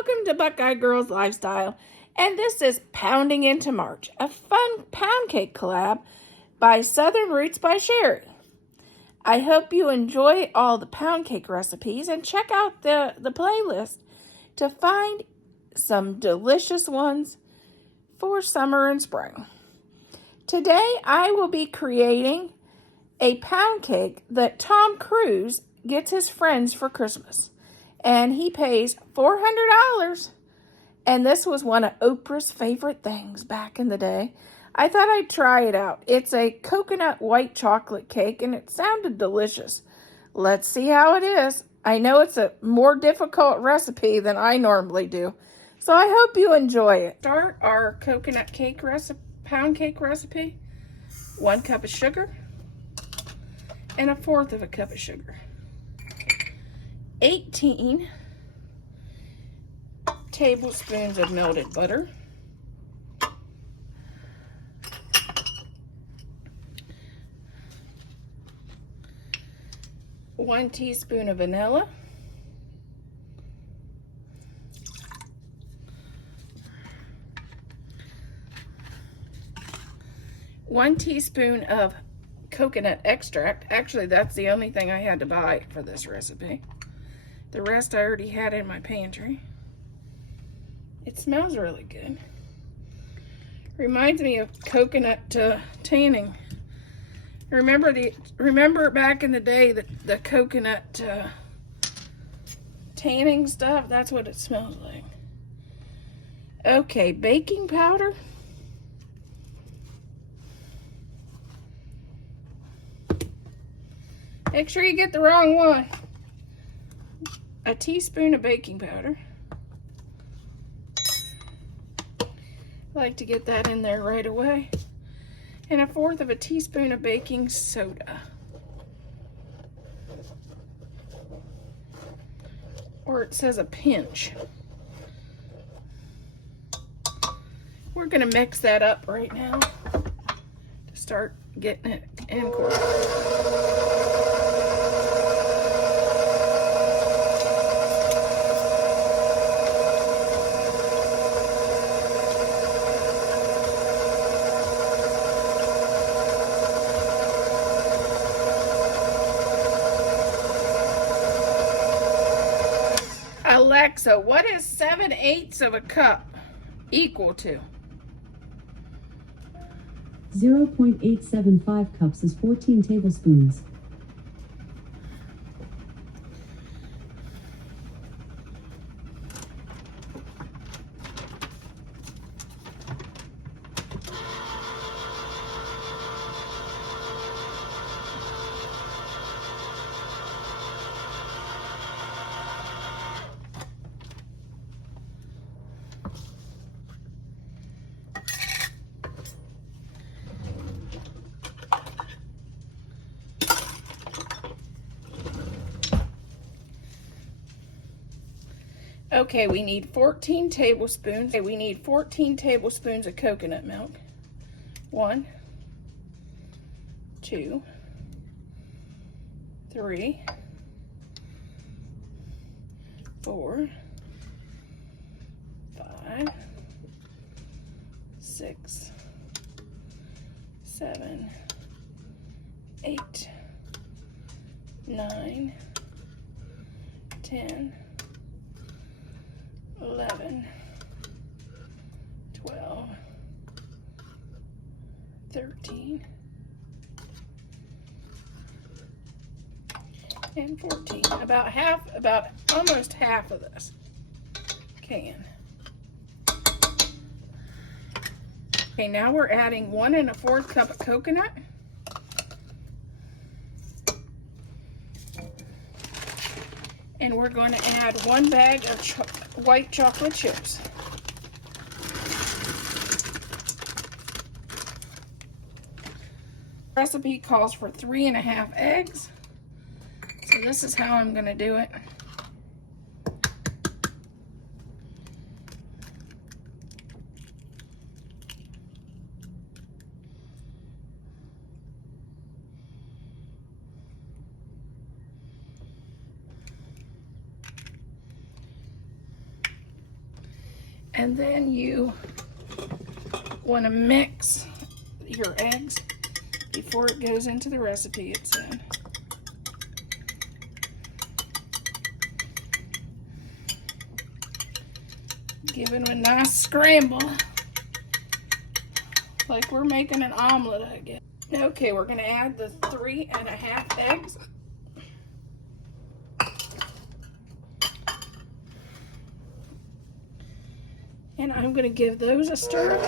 welcome to Buckeye Girls Lifestyle, and this is Pounding into March, a fun pound cake collab by Southern Roots by Sherry. I hope you enjoy all the pound cake recipes and check out the playlist to find some delicious ones for summer and spring. Today I will be creating a pound cake that Tom Cruise gets his friends for Christmas. And he pays $400. And this was one of Oprah's favorite things back in the day. I thought I'd try it out. It's a coconut white chocolate cake, and it sounded delicious. Let's see how it is. I know it's a more difficult recipe than I normally do, so I hope you enjoy it. Start our coconut cake recipe, pound cake recipe. 1 cup of sugar and 1/4 of a cup of sugar. 18 tablespoons of melted butter, 1 teaspoon of vanilla, 1 teaspoon of coconut extract. Actually, that's the only thing I had to buy for this recipe. The rest I already had in my pantry. It smells really good. Reminds me of coconut tanning. Remember back in the day the coconut tanning stuff? That's what it smells like. Okay, baking powder. Make sure you get the wrong one. 1 teaspoon of baking powder. I like to get that in there right away. And 1/4 of a teaspoon of baking soda. Or it says a pinch. We're going to mix that up right now to start getting it incorporated. Alexa, what is 7/8 of a cup equal to? 0.875 cups is 14 tablespoons. Okay, we need 14 tablespoons. Okay, we need 14 tablespoons of coconut milk. 1, 2, 3, 4, 5, 6, 7, 8, 9, 10, 11, 12, 13, and 14. About almost half of this can. Okay, now we're adding 1 1/4 cup of coconut. And we're going to add 1 bag of white chocolate chips. Recipe calls for 3 1/2 eggs. So this is how I'm going to do it. And then you want to mix your eggs before it goes into the recipe it's in. Give them a nice scramble, like we're making an omelet, I guess. Okay, we're gonna add the 3½ eggs. And I'm gonna give those a stir.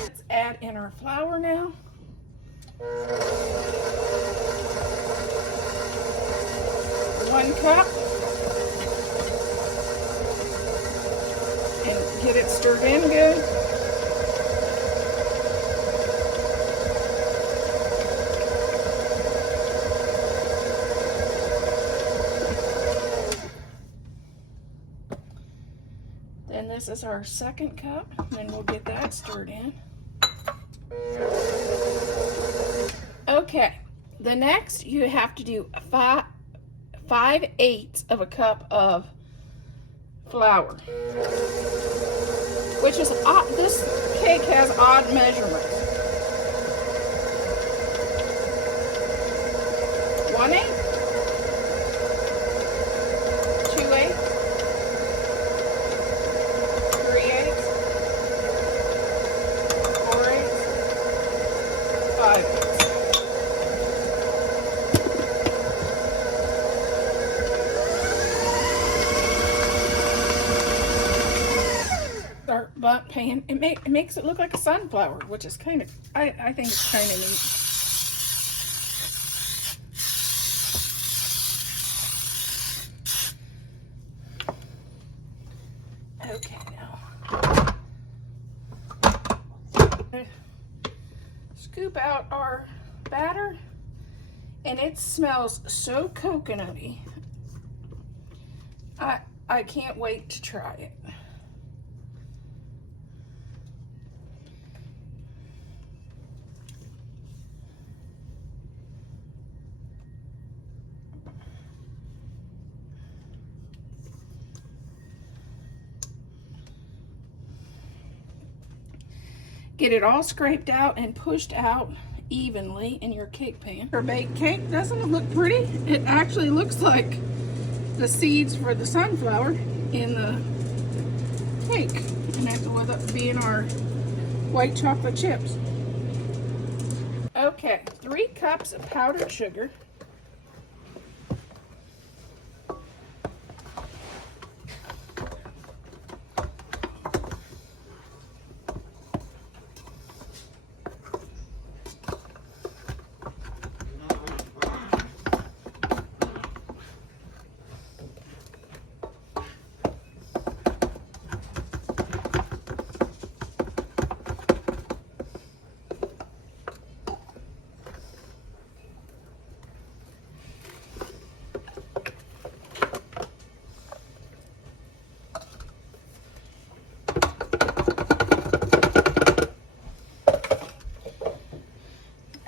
Let's add in our flour now. One cup. And get it stirred in good. Then this is our 2nd cup, and then we'll get that stirred in. Okay, the next you have to do 5/8 of a cup of flour, which is odd. This cake has odd measurements. 1/8, 2/8, 3/8, 4/8, 5/8. But pan, it makes it look like a sunflower, which is kind of, I think it's kind of neat. Okay, now scoop out our batter, and it smells so coconutty. I can't wait to try it. Get it all scraped out and pushed out evenly in your cake pan. Our baked cake, doesn't it look pretty? It actually looks like the seeds for the sunflower in the cake, and that will end up being our white chocolate chips. Okay, 3 cups of powdered sugar.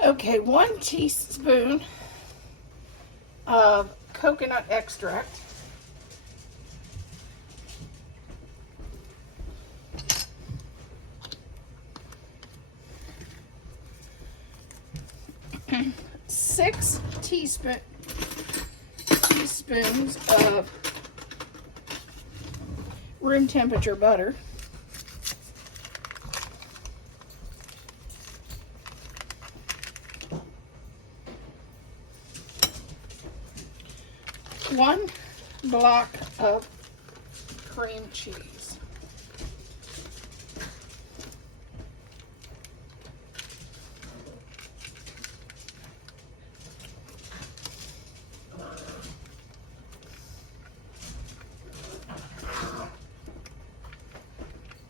Okay, 1 teaspoon of coconut extract. Six teaspoons of room temperature butter. One block of cream cheese.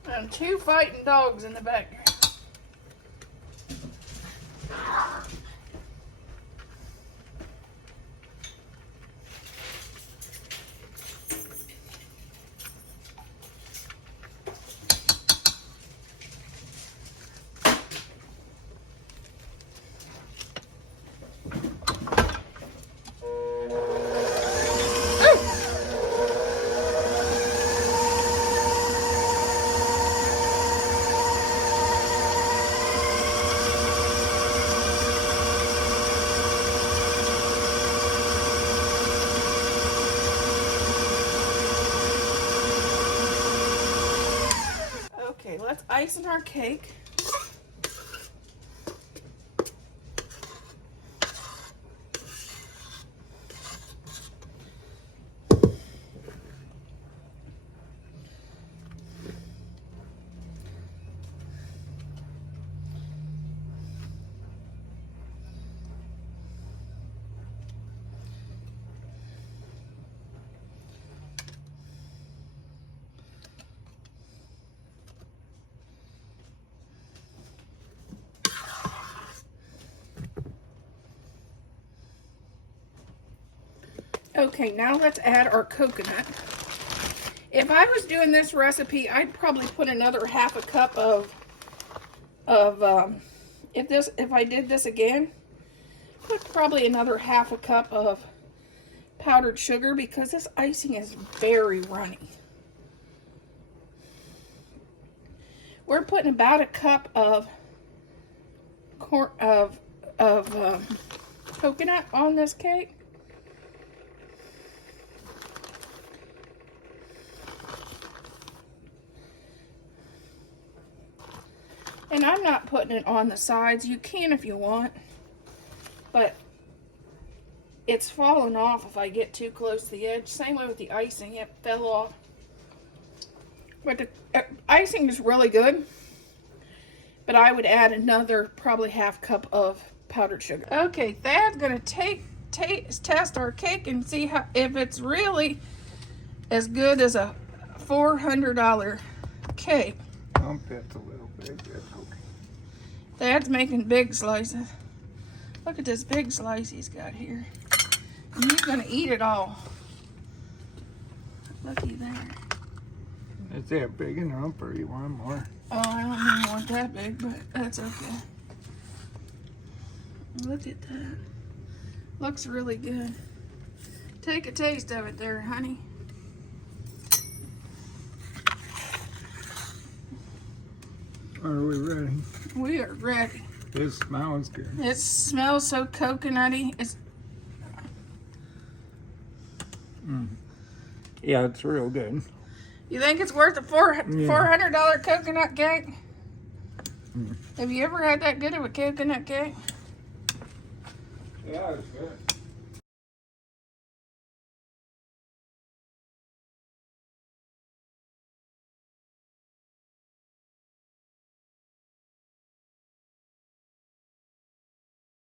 And 2 fighting dogs in the background. Okay, let's ice in our cake. Okay, now let's add our coconut. If I was doing this recipe, I'd probably put another half a cup if I did this again, put probably another half a cup of powdered sugar because this icing is very runny. We're putting about a cup of coconut on this cake. And I'm not putting it on the sides. You can if you want, but it's falling off if I get too close to the edge. Same way with the icing, it fell off. But the icing is really good, but I would add another probably half cup of powdered sugar. Okay, Thad's gonna test our cake and see if it's really as good as a $400 cake. That's a little big. That's okay. Thad's making big slices. Look at this big slice he's got here. And he's gonna eat it all. Looky there. Is that big enough or you want more? Oh, I don't even want that big, but that's okay. Look at that. Looks really good. Take a taste of it there, honey. Are we ready? We are ready. This smells good. It smells so coconutty. Yeah, it's real good. You think it's worth a $400 coconut cake? Have you ever had that good of a coconut cake? Yeah, it's good.